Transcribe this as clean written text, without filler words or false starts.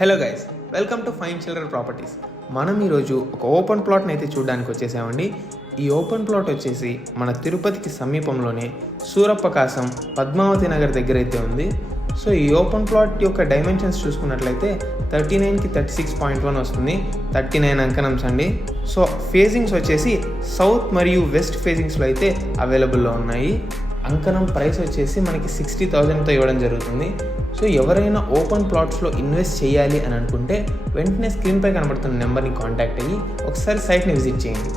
Hello guys, welcome to fine children properties. మనం ఈరోజు ఒక ఓపెన్ ప్లాట్ని అయితే చూడడానికి వచ్చేసామండి. ఈ ఓపెన్ ప్లాట్ వచ్చేసి మన తిరుపతికి సమీపంలోనే సూరప్పకాసం పద్మావతి నగర్ దగ్గర అయితే ఉంది. సో ఈ ఓపెన్ ప్లాట్ యొక్క డైమెన్షన్స్ చూసుకున్నట్లయితే 39కి 36.1 వస్తుంది. 39 అంకణమ్స్ అండి. సో ఫేజింగ్స్ వచ్చేసి సౌత్ మరియు వెస్ట్ ఫేజింగ్స్లో అయితే అవైలబుల్లో ఉన్నాయి. అంకణం ప్రైస్ వచ్చేసి మనకి 60,000తో ఇవ్వడం జరుగుతుంది. సో ఎవరైనా ఓపెన్ ప్లాట్స్లో ఇన్వెస్ట్ చేయాలి అని అనుకుంటే వెంటనే స్క్రీన్పై కనబడుతున్న నెంబర్ని కాంటాక్ట్ అయ్యి ఒకసారి సైట్ని విజిట్ చేయండి.